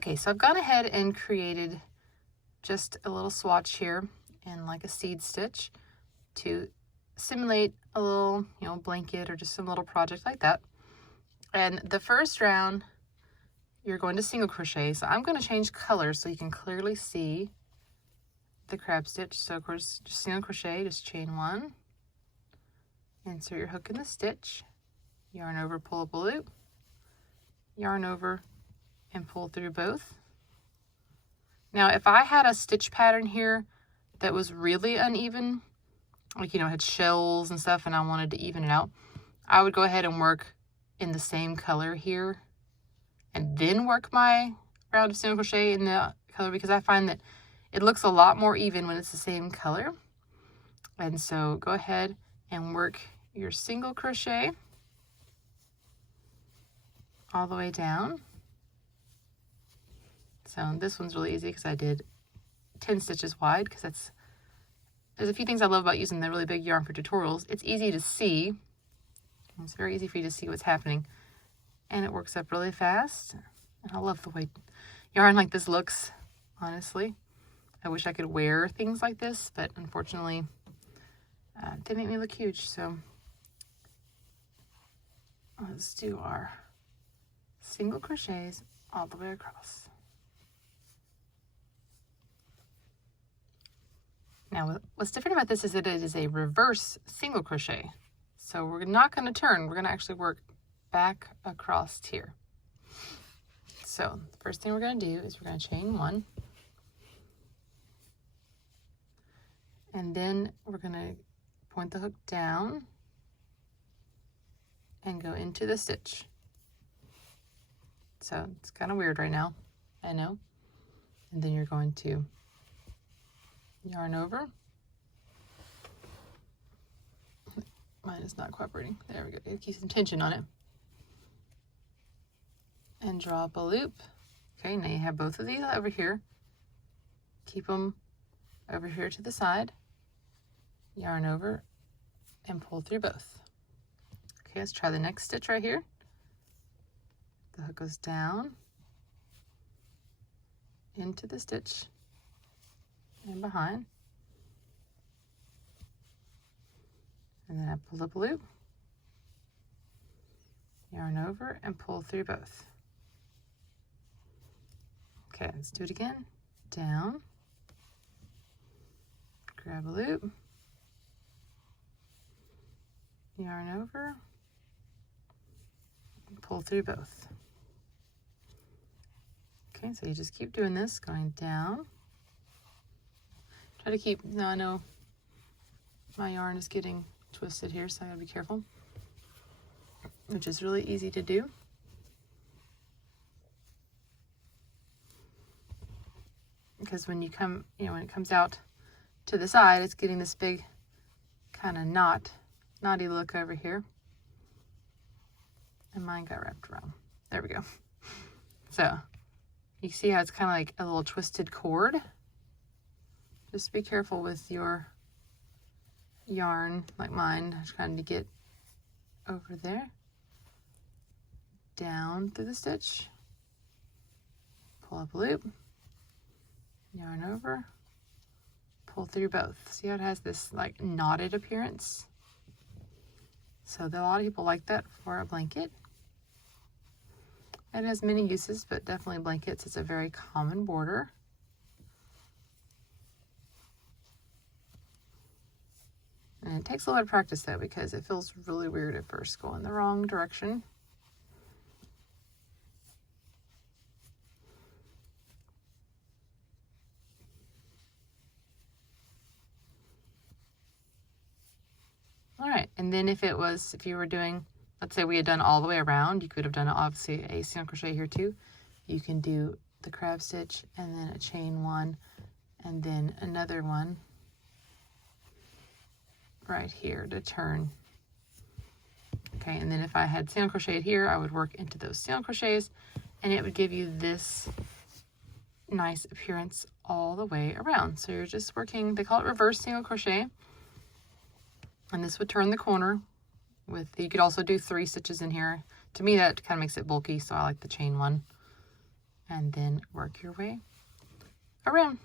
Okay, so I've gone ahead and created just a little swatch here and like a seed stitch to simulate a little, blanket or just some little project like that. And the first round, you're going to single crochet. So I'm going to change colors so you can clearly see the crab stitch. So of course, just single crochet, just chain 1, insert your hook in the stitch, yarn over, pull up a loop, yarn over, and pull through both. Now, if I had a stitch pattern here that was really uneven, like, had shells and stuff, and I wanted to even it out, I would go ahead and work in the same color here and then work my round of single crochet in the color, because I find that it looks a lot more even when it's the same color. And so go ahead and work your single crochet all the way down. So this one's really easy because I did 10 stitches wide, because there's a few things I love about using the really big yarn for tutorials. It's easy to see. It's very easy for you to see what's happening. And it works up really fast. And I love the way yarn like this looks, honestly. I wish I could wear things like this, but unfortunately, they make me look huge. So let's do our single crochets all the way across. Now, what's different about this is that it is a reverse single crochet. So we're not going to turn, we're going to actually work back across here. So the first thing we're going to do is we're going to chain 1. And then we're going to point the hook down and go into the stitch. So it's kind of weird right now, I know. And then you're going to yarn over. Mine is not cooperating. There we go. Keep some tension on it. And draw up a loop. Okay, now you have both of these over here. Keep them over here to the side. Yarn over and pull through both. Okay, let's try the next stitch right here. The hook goes down into the stitch and behind, and then I pull up a loop, yarn over, and pull through both. Okay, let's do it again. Down, grab a loop, yarn over, and pull through both. Okay, so you just keep doing this, going down. Try to keep, now I know my yarn is getting twisted here, so I gotta be careful, which is really easy to do. Because when you come, when it comes out to the side, it's getting this big kind of knotty look over here. And mine got wrapped around. There we go. So you see how it's kind of like a little twisted cord. Just be careful with your yarn, like mine. I'm trying to get over there, down through the stitch, pull up a loop, yarn over, pull through both. See how it has this like knotted appearance? So a lot of people like that for a blanket. It has many uses, but definitely blankets. It's a very common border. And it takes a lot of practice though, because it feels really weird at first going the wrong direction. All right, and then if you were doing, let's say we had done all the way around, you could have done obviously a single crochet here too. You can do the crab stitch and then a chain 1 and then another one right here to turn. Okay, and then if I had single crocheted here, I would work into those single crochets and it would give you this nice appearance all the way around. So you're just working, they call it reverse single crochet. And this would turn the corner with, you could also do 3 stitches in here. To me, that kind of makes it bulky, so I like the chain 1. and then work your way around.